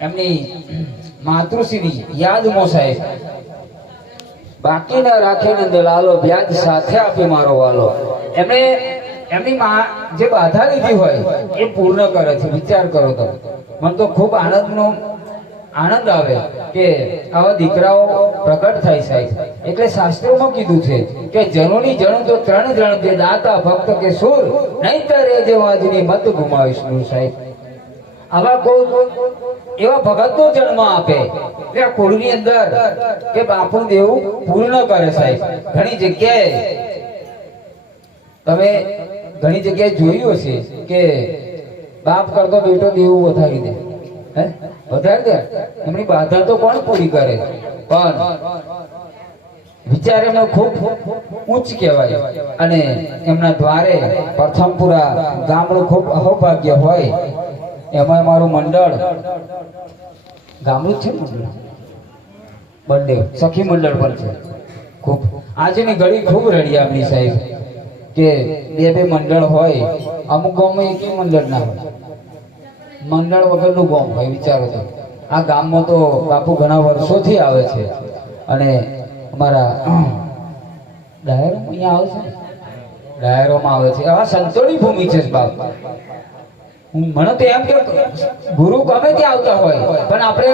એમની માતૃશ્રી યાદ મોસાએ બાકીના રાખીને દલાલો વ્યાજ સાથે આપી મારો વાલો. એમણે એમની માં જે બાધા લીધી હોય એ પૂર્ણ કરે છે, વિચાર કરો તો. મને તો ખૂબ આનંદનો આનંદ આવે કે આવા દીકરાઓ પ્રગટ થાય સાહેબ. એટલે શાસ્ત્રોમાં કીધું છે કે જનોની જણ તો ત્રણ જણ જે દાતા, ભક્ત કે સુર, નહીતર એ જેવાજની મત ગુમાવીશ સાહેબ. આવા કોઈ એવા ભગતનો જન્મ આપે એટલે આ કુળની અંદર કે બાપુ દેવું પૂર્ણ કરે સાહેબ. ઘણી જગ્યાએ તમે ઘણી જગ્યાએ જોયું હશે કે બાપ કરતો બેટો દેવું વધારી દે હે? વધારી દે? એમની બાધા તો કોણ પૂરી કરે? પણ વિચાર એમનો ખૂબ ઉચ્ચ કહેવાય. અને એમના દ્વારે પ્રથમપુરા ગામડું ખૂબ અહોભાગ્ય હોય. એમાં મારું મંડળ. ગામડું છે મંડળ? બર્થડે સખી મંડળ પણ છે. ખૂબ. આજે મેં ઘડી ખૂબ રડી આપણી સાહેબ, કે બે બે મંડળ હોય, અમુક ગામમાં એક મંડળ ના હોય. મંડળ વગરનું ગામ હોય, વિચારો તો. આ ગામમાં તો બાપુ ઘણા વર્ષોથી આવે છે. અને અમારા ડાયરો અહીંયા આવે છે ડાયરોમાં આવે છે. આ સંતોની ભૂમિ છે બાપ. મને તો એમ કે ગુરુ ગમે ત્યાં આવતા હોય, પણ આપણે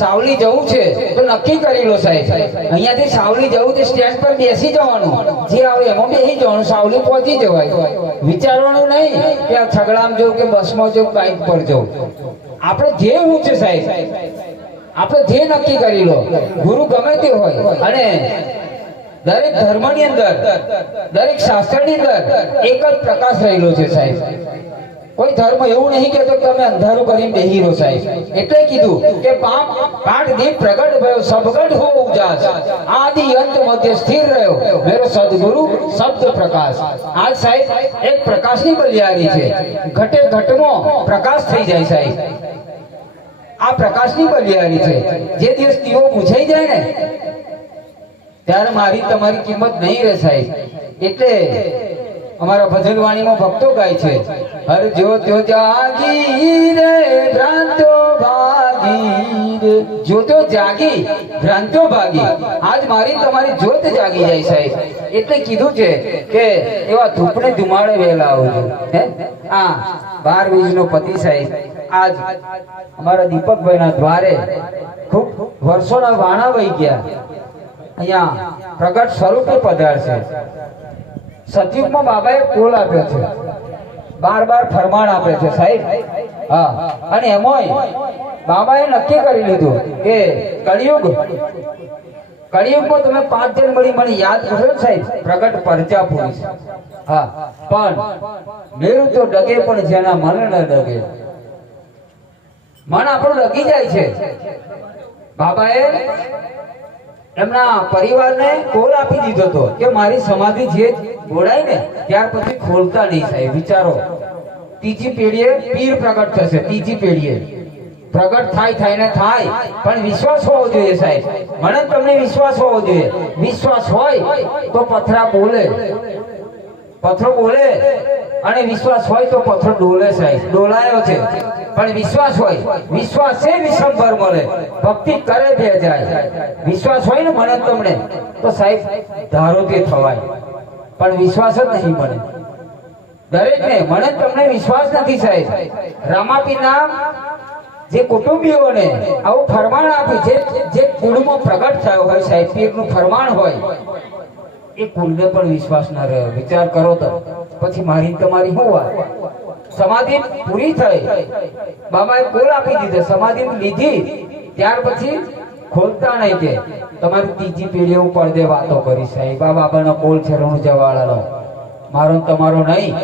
સાવલી જવું છે તો નક્કી કરી લો સાહેબ. અહીંયાથી સાવલી જવું છે, સ્ટેન્ડ પર બેસી જવાનું. જે આવે એમાં બેસી જવાનું, સાવલી પહોંચી જવાય. વિચારવાનું નહીં કે આ છગડામાં જવું કે બસમાં જવું બાઇક પર જવું આપણે જે હું છે સાહેબ? આપણે જે નક્કી કરી લો. ગુરુ ગમે તે હોય, અને દરેક ધર્મની અંદર, દરેક શાસ્ત્રની અંદર એક જ પ્રકાશ રહેલો છે સાહેબ. કોઈ ધર્મ એવું નહીં કે તમે અંધારું કરીને બેહી રહો સાહેબ. એટલે કીધું કે પાપ પાઠ દીપ પ્રગટ ભયો સબગટ હો ઉજાસ. આદિ અંત મધ્ય સ્થિર રહ્યો. મેરો સદગુરુ શબ્દ પ્રકાશ. આજ સાહેબ, એક પ્રકાશની બલિયારી છે. ઘટે ઘટમાં પ્રકાશ થઈ જાય સાહેબ. આ પ્રકાશની બલિયારી છે. જે દિવસ દીવો બુઝાઈ જાય ને, ત્યારે મારી તમારી કિંમત નહીં રહે સાહેબ. એટલે અમારા ભજન વાણીમાં ભક્તો ગાય છે. હર જો જાગી રે, ભ્રાંતો ભાગી રે. જ્યોત્યો જાગી, ભ્રાંતો ભાગી. આજ મારી તમારી જ્યોત જાગી જાય સાહેબ. એટલે કીધું છે કે એવા ધૂપને ધુમાડે વહેલા આવજો. હે? આ બાર વીજનો પતિ સાહેબ, આજ અમારા દીપકભાઈના દ્વારે ખૂબ વર્ષોના વાણા વહી ગયા. અહીંયા પ્રગટ સ્વરૂપે પધારશે. સતયુગમાં બાબાએ કોલ આપ્યો છે. બાર બાર ફરમાન આપે છે, સાહેબ. હા. અને એમાંય બાબાએ નક્કી કરી લીધું કે કળિયુગ, કળિયુગમાં તમે પાંચ જણ મળી મને યાદ કરશો ને સાહેબ. પ્રગટ પરચા પુરુષ. હા. પણ મેરુ તો ડગે પણ જેના મન ન ડગે. મન આપણું ડગી જાય છે. બાબાએ એમના પરિવારને કોલ આપી દીધો હતો કે મારી સમાધિ જે ઘોડાય ને, ત્યાર પછી ખોલતા નહીં સાહેબ, વિચારો. ત્રીજી પેઢીએ પીર પ્રગટ થશે, ત્રીજી પેઢીએ. પ્રગટ થાય થાય ને થાય, પણ વિશ્વાસ હોવો જોઈએ સાહેબ. મને તમને વિશ્વાસ હોવો જોઈએ. વિશ્વાસ હોય તો પથરા બોલે. પથરો બોલે. અને વિશ્વાસ હોય તો પથરો ડોલે સાહેબ, ડોલાયો છે. પણ વિશ્વાસ હોય, વિશ્વાસ છે વિશ્વભર મળે. ભક્તિ કરે બે જાય. વિશ્વાસ હોય ને મને તમને, તો સાહેબ, ધારો તે થવાય. પણ વિશ્વાસ જ નહીં મળે. દરેકને, મને તમને વિશ્વાસ નથી સાહેબ. રામાપીના જે કુટુંબીઓને આવું ફરમાણ આપ્યું જે જે કુળમાં પ્રગટ થયો હોય સાહેબ, પીરનું ફરમાણ હોય, એ કુળને પણ વિશ્વાસ ના રહ્યો. વિચાર કરો તો. પછી મારી તમારી શું વાત? સમાધિ પૂરી થઈ. બાબાએ કોલ આપી દીધો. સમાધિ લીધી. ત્યાર પછી ખોલતા નહીં કે. તમારી ત્રીજી પેઢી ઉપર દે વાતો કરી સાહેબ આ બાબાનો કોલ છે રણ જવાળાનો. મારો તમારો નહીં.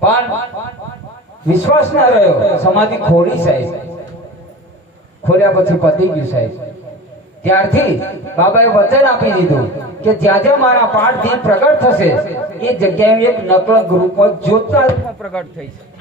પણ વિશ્વાસ ના રહ્યો. સમાધિ ખોલી સાહેબ. ખોલ્યા પછી પતી ગયું સાહેબ. ત્યારથી બાબાએ વચન આપી દીધું કે જ્યાં જ્યાં મારા પાઠ પ્રગટ થશે, એ જગ્યાએ એક નકલ ગ્રુપ જોતા પ્રગટ થઈ છે